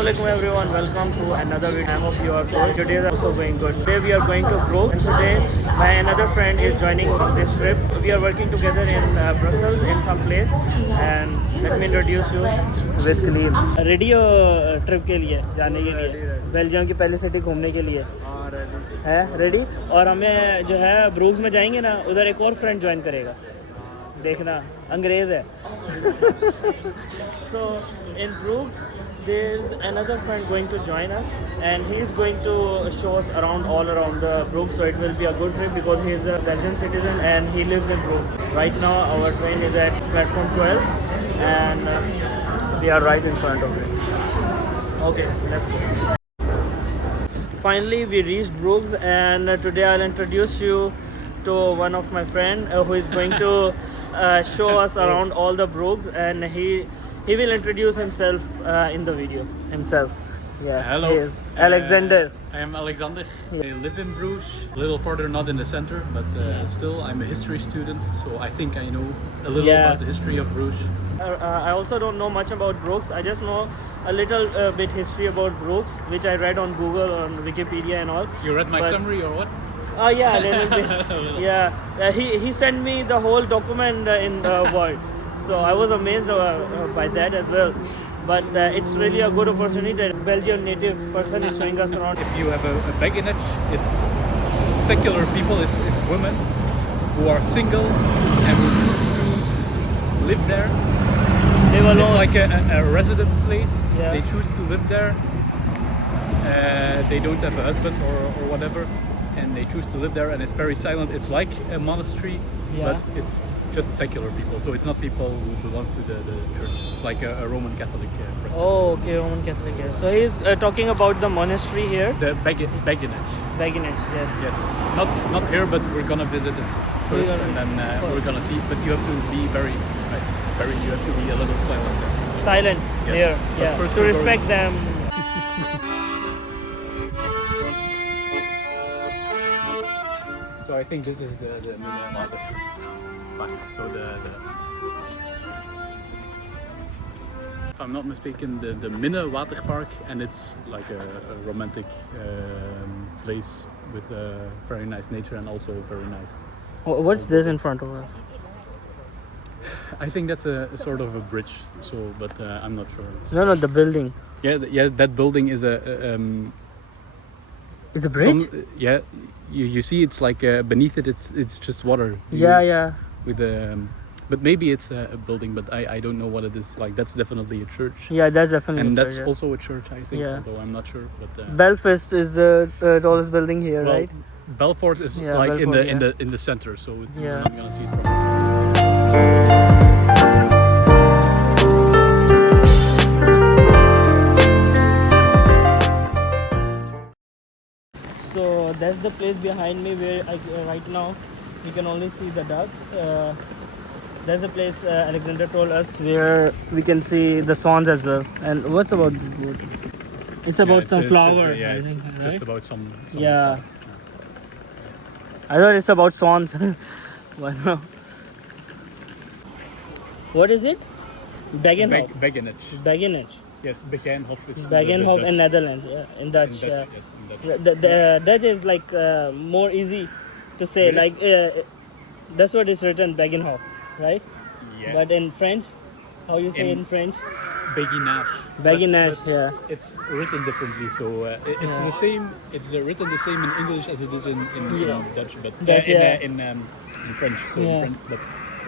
Assalamualaikum everyone, welcome to another video. I hope you are good. Today is also going good. Today we are going to Brugge and today my another friend is joining on this trip. We are working together in Brussels in some place and let me introduce you with Khalil. Ready हो trip के लिए जाने के लिए Belgium की पहली city घूमने के लिए है रेडी और हमें जो है ब्रूग्स में जाएंगे ना उधर एक और फ्रेंड ज्वाइन करेगा देखना अंग्रेज है so in Bruges there's another friend going to join us and he's going to show us around all around the Bruges, so it will be a good trip because he's a Belgian citizen and he lives in Bruges. Right now our train is at platform 12 and we are right in front of it. Okay, let's go. Finally we reached Bruges and today I'll introduce you to one of my friend who is going to show us around all the Bruges and he will introduce himself in the video himself. Yeah. Hello. He is Alexander. I am Alexander. I live in Bruges, a little further not in the center, but still I'm a history student, so I think I know a little about the history of Bruges. I also don't know much about Bruges. I just know a little bit history about Bruges, which I read on Google, on Wikipedia and all. You read my summary or what? Oh yeah, a little bit. Yeah, he sent me the whole document in Word, so I was amazed by that as well. But it's really a good opportunity that a Belgian native person is showing us around. If you have a beginage, it's secular people, it's women who are single and who choose to live there. Live alone. It's like a residence place. Yeah. They choose to live there. They don't have a husband or whatever. And they choose to live there, and it's very silent. It's like a monastery, but it's just secular people. So it's not people who belong to the church. It's like a Roman Catholic. Oh, okay, Roman Catholic. Yeah. So he's talking about the monastery here. The beginage. Beginage, yes. Yes. Not here, but we're gonna visit it first, and then we're gonna see. But you have to be you have to be a little silent there. Silent here, yeah. First To respect them. So I think this is the Minnewater Park. So if I'm not mistaken, the Minnewater Park, and it's like a romantic place with very nice nature and also very nice. What's this in front of us? I think that's a sort of a bridge. So, but I'm not sure. No, the building. Yeah, that building is It's a bridge? You see, it's like beneath it. It's just water. Yeah. With but maybe it's a building, but I don't know what it is. Like that's definitely a church. Yeah, that's definitely. And a that's church, also a church, I think. Yeah. Although I'm not sure. But Belfast is the tallest building here, well, right? Belfort is like in the center, so you're not gonna see it from. So that's the place behind me where right now you can only see the ducks. That's the place Alexander told us where we can see the swans as well. And what's about this boat? It's about some flower. It's right? just about some yeah. flower. I thought it's about swans. Wow. What is it? Beginage. Beginage. Yes, Beginhof is Beginhof in Netherlands, in Dutch. Yes, in Dutch. That is like more easy to say. Really? Like that's what is written, Beginhof, right? Yeah. But in French, how you say in French? Beginage. Beginage, But yeah. It's written differently, so it's the same. It's written the same in English as it is in Dutch, but in French. So in French, but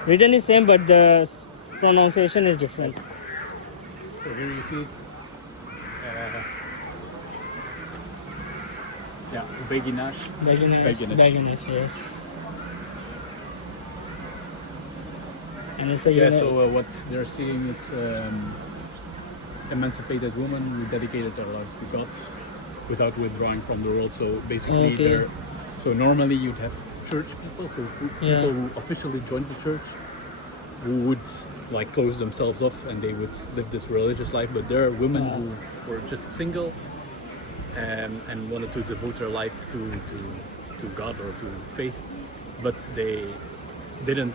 written is same, but the pronunciation is different. so here you see it. Beginage. Beginage, yes. And it's a So what they're seeing is emancipated women who dedicated their lives to God without withdrawing from the world. So basically, so normally you'd have church people, so people who officially joined the church, who would like close themselves off and they would live this religious life. But there are women who were just single and wanted to devote their life to God or to faith, but they didn't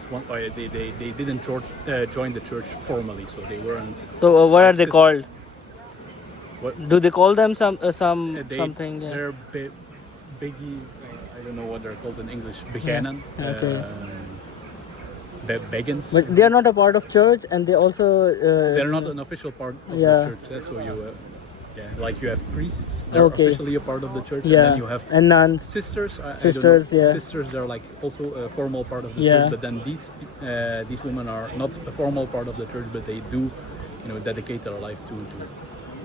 join the church formally, so they weren't. So what are they called? What Do they call them something? Yeah. they're biggie. I don't know what they're called in English. Beginnen. Okay. Beggins. But they are not a part of church, and they also. They're not an official part of Yeah. the church. So you, like you have priests. They're Okay. officially a part of the church. Yeah. And then you have and nuns. sisters. Sisters, I don't know. yeah. Sisters. They're like also a formal part of the Yeah. church. But then these women are not a formal part of the church, but they do, dedicate their life to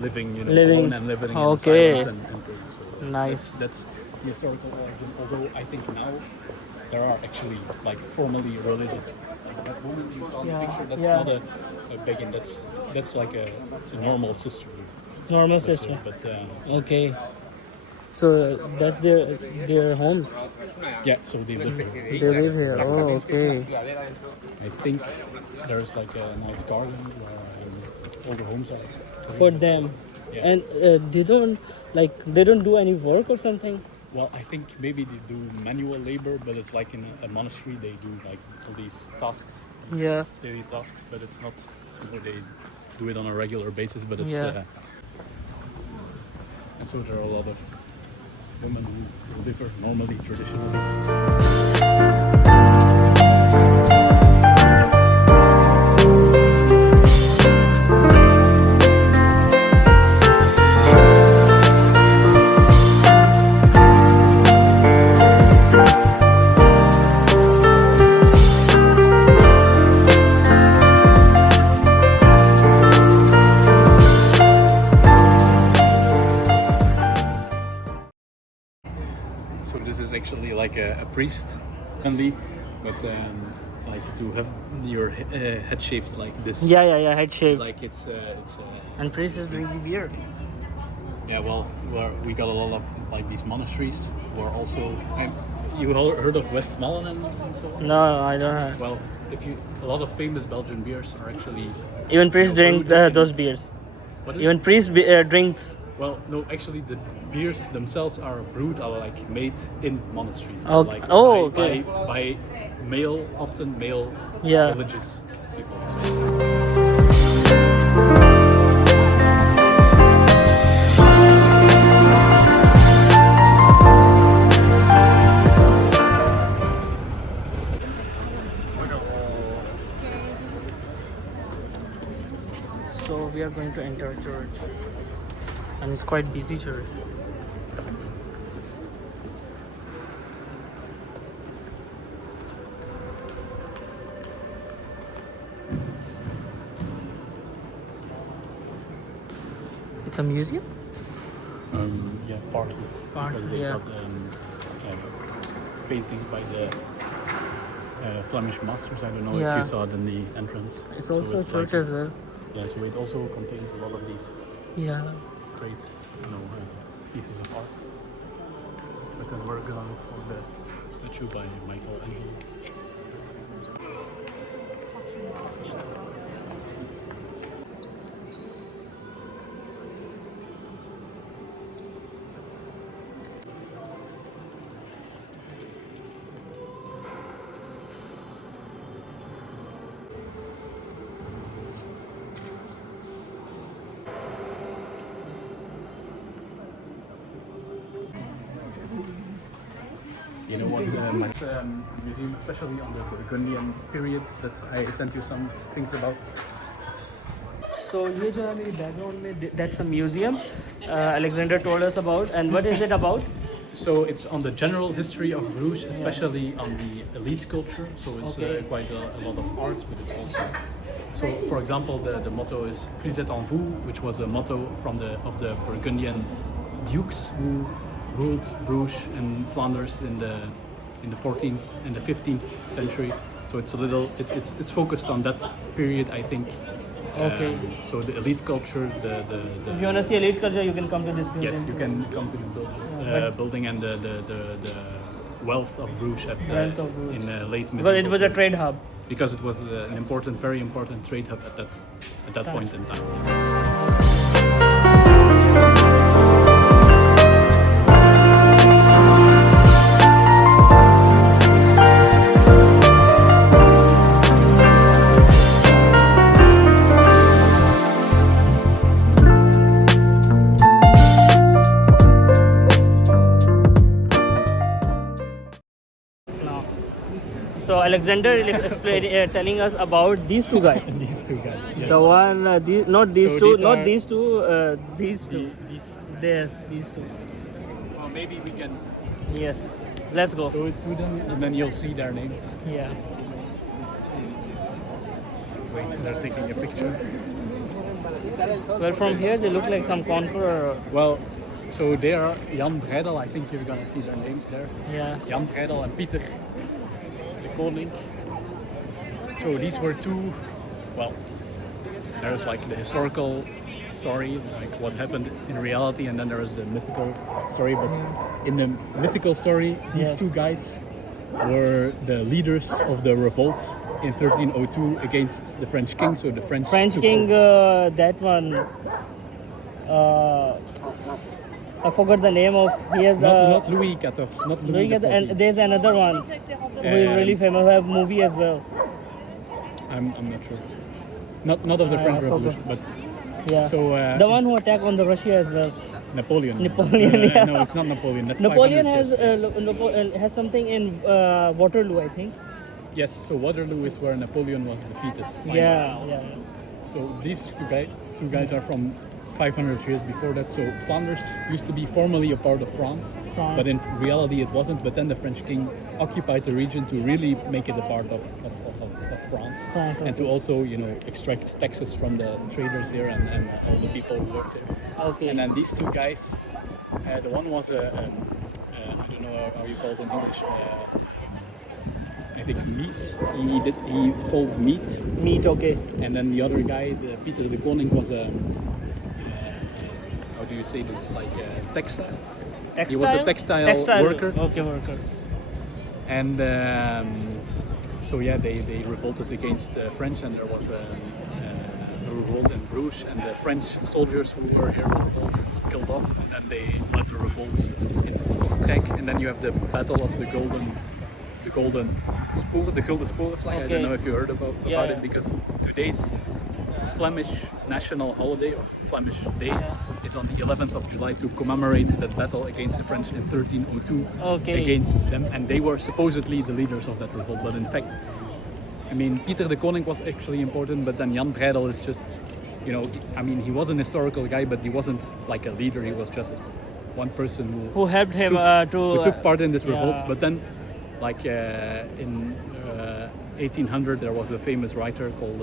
living, Living. alone and living in Okay. silence and things. So Nice. That's the historical origin. Although I think now there are actually like formally religious. Like that woman you saw in the Yeah, picture. That's yeah. not a begging. That's like a normal sisterhood. Normal So, sister. but Okay. So that's their homes. yeah, so they live here. They live here. Oh, okay. I think there's like a nice garden where all the homes are. For them. Yeah. And they don't do any work or something. Well, I think maybe they do manual labor, but it's like in a monastery they do like all these tasks, Yeah. daily tasks, but it's not. They do it on a regular basis, but it's. Yeah. And so there are a lot of women who live here normally, traditionally. So this is actually like a priest, only, but like to have your head shaved like this. Yeah. Head shaved. Like it's And priest is really weird. yeah. Well, we got a lot of like these monasteries who are also. You heard of Westmalan and so on? No, I don't have. Well, a lot of famous Belgian beers are actually. Even priest drink brewed in- those beers. What is Even priest drinks. Well, no, actually, the beers themselves are brewed, are like made in monasteries. Okay. Like Oh, by, okay. By often male Yeah. religious people. So we are going to enter a church, and it's quite busy church. It's a museum. Yeah, partly. Partly, Because they yeah. got paintings by the Flemish masters. I don't know Yeah. if you saw it in the entrance. It's So also a church like as well. Yeah, so it also contains a lot of these Yeah. great, pieces of art. But then we're gonna look for the statue by Michelangelo. You know what? Museum, especially on the Burgundian period, that I sent you some things about. So ये जो है मेरी background में that's a museum Alexander told us about, and what is it about? So it's on the general history of Bruges, especially on the elite culture. So it's Okay. quite a lot of art, but it's also. So, for example, the motto is "Plus et en vous," which was a motto of the Burgundian dukes who ruled Bruges and Flanders in the 14th and the 15th century. So it's focused on that period, I think. Okay. So the elite culture, If you want to see elite culture, you can come to this museum. yes, you can come to this building and the wealth of Bruges Wealth of Bruges. in late Because it medieval was a period. trade hub. Because it was an important, very important trade hub at that point in time. Alexander is telling us about these two guys. These two guys. Yes. The one, not these So two, these not are- these two, these two. Yes, these two. Well, maybe we can Yes, let's go. go to them and then you'll see their names. Yeah. Wait, they're taking a picture. Well, from here they look like some conqueror. Well, so they are Jan Breidel. I think you're gonna see their names there. Yeah. Jan Breidel and Pieter de Koning. So these were two. Well, there's like the historical story, like what happened in reality, and then there is the mythical story. But in the mythical story, these Yeah. two guys were the leaders of the revolt in 1302 against the French king. So the French took King, over. that one. I forgot the name of. He has Not Louis XIV, not Louis XIV. and there's another one who is really famous. Who have movie as well. I'm not sure. Not of the French I Revolution, but Yeah. so the one who attacked on the Russia as well. Napoleon. Napoleon, yeah. No, it's not Napoleon. That's Napoleon 500 has has something in Waterloo, I think. Yes, so Waterloo is where Napoleon was defeated. Yeah. So these two guys are from 500 years before that. So Flanders used to be formally a part of France, but in reality it wasn't. But then the French king occupied the region to really make it a part of France, and to also, you know, extract taxes from the traders here and all the people who worked there. Okay. And then these two guys, the one was I don't know how you call it in English. I think meat. He sold meat. Meat, okay. And then the other guy, Pieter de Koning, was a how do you say this? Like a textile. He was a textile worker. Okay, worker. And so yeah, they revolted against French, and there was a revolt in Bruges, and the French soldiers who were here were all killed off, and then they led the revolt in Kortrijk, and then you have the Battle of the Gulden Spoor, the Gulden Sporenslag. I don't know if you heard about it, because today's Flemish national holiday or Flemish day is on the 11th of July to commemorate that battle against the French in 1302 against them, and they were supposedly the leaders of that revolt, but in fact, I mean, Pieter de Koning was actually important, but then Jan Breidel is just, you know, I mean, he was an historical guy, but he wasn't like a leader. He was just one person who helped him who took part in this revolt. But then, like in 1800, there was a famous writer called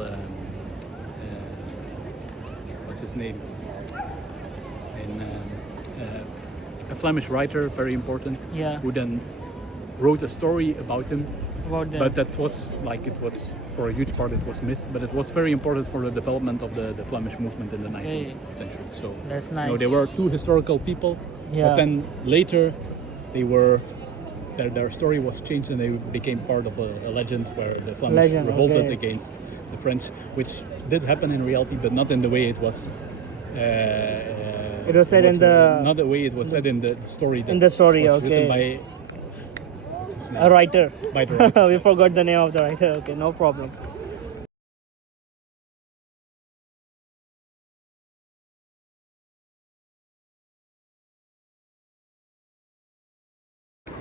what's his name? A Flemish writer, very important, who then wrote a story about him. But that was like, it was for a huge part it was myth, but it was very important for the development of the Flemish movement in the 19th century. So that's nice. You know, they were two historical people, but then later they were their story was changed and they became part of a legend where the Flemish revolted against the French, which did happen in reality, but not in the way it was. It was said in the not the way it was said in the story. In the story, was written by a writer. By the writer. We forgot the name of the writer. Okay, no problem.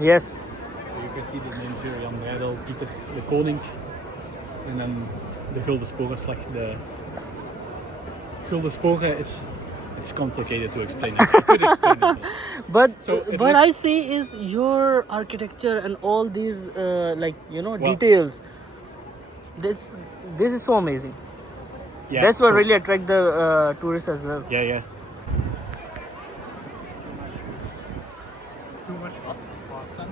Yes. So you can see the names here: Jan Breidel, Pieter de Koning, and then the Gulden Sporenslag. The Gulden Sporen is. It's complicated to explain. I could explain it. But what I see is your architecture and all these details. This is so amazing. Yeah, that's what really attract the tourists as well. Yeah. Too much hot sun.